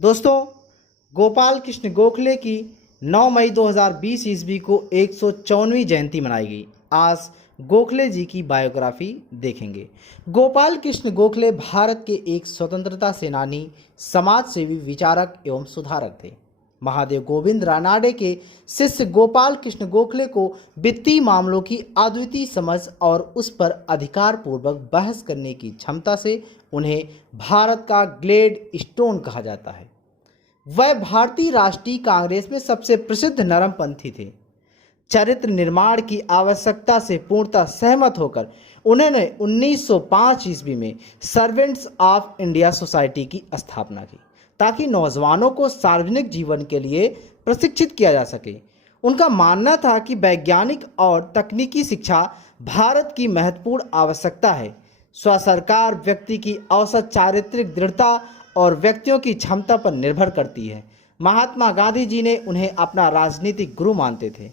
दोस्तों, गोपाल कृष्ण गोखले की 9 मई 2020 ईस्वी को 154वीं जयंती मनाई गई। आज गोखले जी की बायोग्राफी देखेंगे। गोपाल कृष्ण गोखले भारत के एक स्वतंत्रता सेनानी, समाजसेवी, विचारक एवं सुधारक थे। महादेव गोविंद रानाडे के शिष्य गोपाल कृष्ण गोखले को वित्तीय मामलों की अद्वितीय समझ और उस पर अधिकार पूर्वक बहस करने की क्षमता से उन्हें भारत का ग्लेड स्टोन कहा जाता है। वह भारतीय राष्ट्रीय कांग्रेस में सबसे प्रसिद्ध नरमपंथी थे। चरित्र निर्माण की आवश्यकता से पूर्णतः सहमत होकर उन्होंने 1905 ईस्वी में सर्वेंट्स ऑफ इंडिया सोसाइटी की स्थापना की, ताकि नौजवानों को सार्वजनिक जीवन के लिए प्रशिक्षित किया जा सके। उनका मानना था कि वैज्ञानिक और तकनीकी शिक्षा भारत की महत्वपूर्ण आवश्यकता है। स्वसरकार व्यक्ति की औसत चारित्रिक दृढ़ता और व्यक्तियों की क्षमता पर निर्भर करती है। महात्मा गांधी जी ने उन्हें अपना राजनीतिक गुरु मानते थे।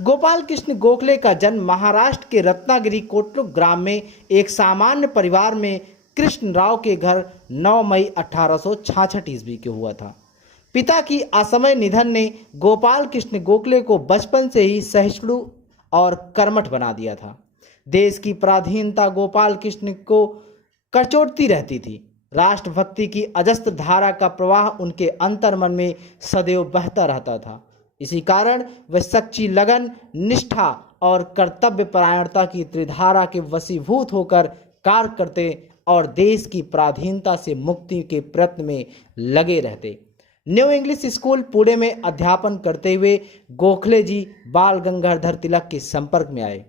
गोपाल कृष्ण गोखले का जन्म महाराष्ट्र के रत्नागिरी कोटलुक ग्राम में एक सामान्य परिवार में कृष्ण राव के घर 9 मई 1866 ईस्वी के हुआ था। पिता की असमय निधन ने गोपाल कृष्ण गोखले को बचपन से ही सहिष्णु और कर्मठ बना दिया था। देश की पराधीनता गोपाल कृष्ण को कचोटती रहती थी। राष्ट्रभक्ति की अजस्त्र धारा का प्रवाह उनके अंतर्मन में सदैव बहता रहता था। इसी कारण वे सच्ची लगन, निष्ठा और कर्तव्य परायणता की त्रिधारा के वशीभूत होकर कार्य करते और देश की पराधीनता से मुक्ति के प्रयत्न में लगे रहते। न्यू इंग्लिश स्कूल पुणे में अध्यापन करते हुए गोखले जी बाल गंगाधर तिलक के संपर्क में आए।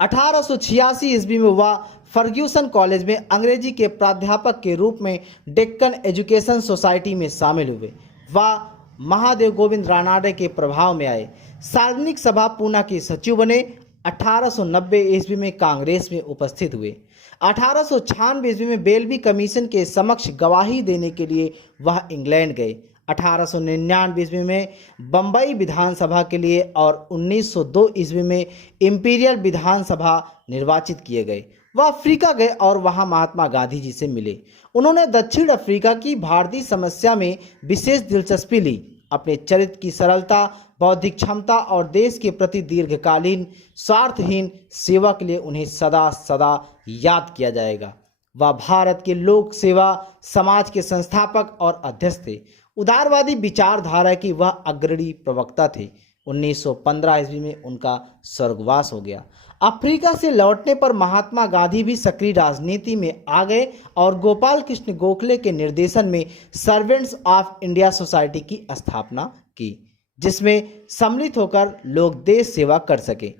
1886 ईस्वी में वह फर्ग्यूसन कॉलेज में अंग्रेजी के प्राध्यापक के रूप में डेक्कन एजुकेशन सोसाइटी में शामिल हुए। वह महादेव गोविंद रानाडे के प्रभाव में आए। सार्वजनिक सभा पूना के सचिव बने। 1890 ईस्वी में कांग्रेस में उपस्थित हुए। 1896 ईस्वी में बेलवी कमीशन के समक्ष गवाही देने के लिए वह इंग्लैंड गए। 1899 ईस्वी में बम्बई विधानसभा के लिए और 1902 ईस्वी में इंपीरियल विधानसभा निर्वाचित किए गए। वह अफ्रीका गए और वहां महात्मा गांधी जी से मिले। उन्होंने दक्षिण अफ्रीका की भारतीय समस्या में विशेष दिलचस्पी ली। अपने चरित्र की सरलता, बौद्धिक क्षमता और देश के प्रति दीर्घकालीन स्वार्थहीन सेवा के लिए उन्हें सदा सदा याद किया जाएगा। वह भारत के लोक सेवा समाज के संस्थापक और अध्यक्ष थे। उदारवादी विचारधारा की वह अग्रणी प्रवक्ता थे। 1915 ईस्वी में उनका स्वर्गवास हो गया। अफ्रीका से लौटने पर महात्मा गांधी भी सक्रिय राजनीति में आ गए और गोपाल कृष्ण गोखले के निर्देशन में सर्वेंट्स ऑफ इंडिया सोसाइटी की स्थापना की, जिसमें सम्मिलित होकर लोग देश सेवा कर सके।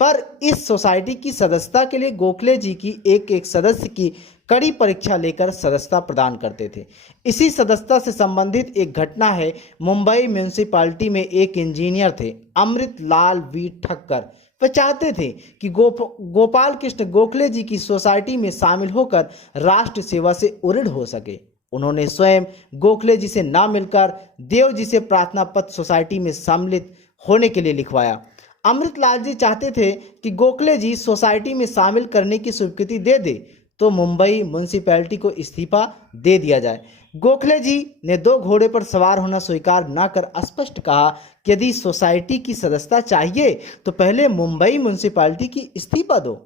पर इस सोसाइटी की सदस्यता के लिए गोखले जी की एक सदस्य की कड़ी परीक्षा लेकर सदस्यता प्रदान करते थे। इसी सदस्यता से संबंधित एक घटना है। मुंबई म्यूनिसिपैलिटी में एक इंजीनियर थे, अमृत लाल वी ठक्कर। वे चाहते थे कि गोपाल कृष्ण गोखले जी की सोसाइटी में शामिल होकर राष्ट्र सेवा से उऋण हो सके। उन्होंने स्वयं गोखले जी से ना मिलकर देव जी से प्रार्थना पत्र सोसाइटी में सम्मिलित होने के लिए लिखवाया। अमृतलाल जी चाहते थे कि गोखले जी सोसाइटी में शामिल करने की स्वीकृति दे दे तो मुंबई म्यूनिसिपैलिटी को इस्तीफा दे दिया जाए। गोखले जी ने 2 घोड़े पर सवार होना स्वीकार न कर स्पष्ट कहा कि यदि सोसाइटी की सदस्यता चाहिए तो पहले मुंबई म्यूनिसिपैलिटी की इस्तीफा दो।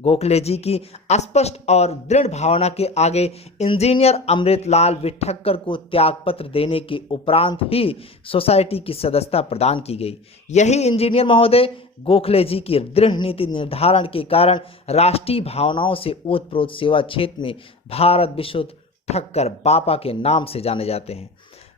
गोखले जी की स्पष्ट और दृढ़ भावना के आगे इंजीनियर अमृतलाल विठक्कर को त्यागपत्र देने के उपरांत ही सोसाइटी की सदस्यता प्रदान की गई। यही इंजीनियर महोदय गोखले जी की दृढ़ नीति निर्धारण के कारण राष्ट्रीय भावनाओं से ओतप्रोत सेवा क्षेत्र में भारत विशुद्ध ठक्कर बापा के नाम से जाने जाते हैं।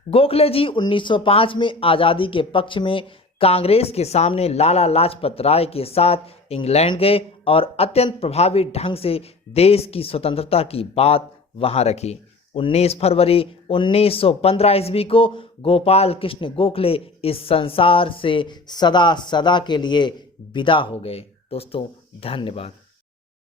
गोखले जी 1905 में आज़ादी के पक्ष में कांग्रेस के सामने लाला लाजपत राय के साथ इंग्लैंड गए और अत्यंत प्रभावी ढंग से देश की स्वतंत्रता की बात वहां रखी। 19 फरवरी 1915 ईस्वी को गोपाल कृष्ण गोखले इस संसार से सदा सदा के लिए विदा हो गए। दोस्तों, धन्यवाद।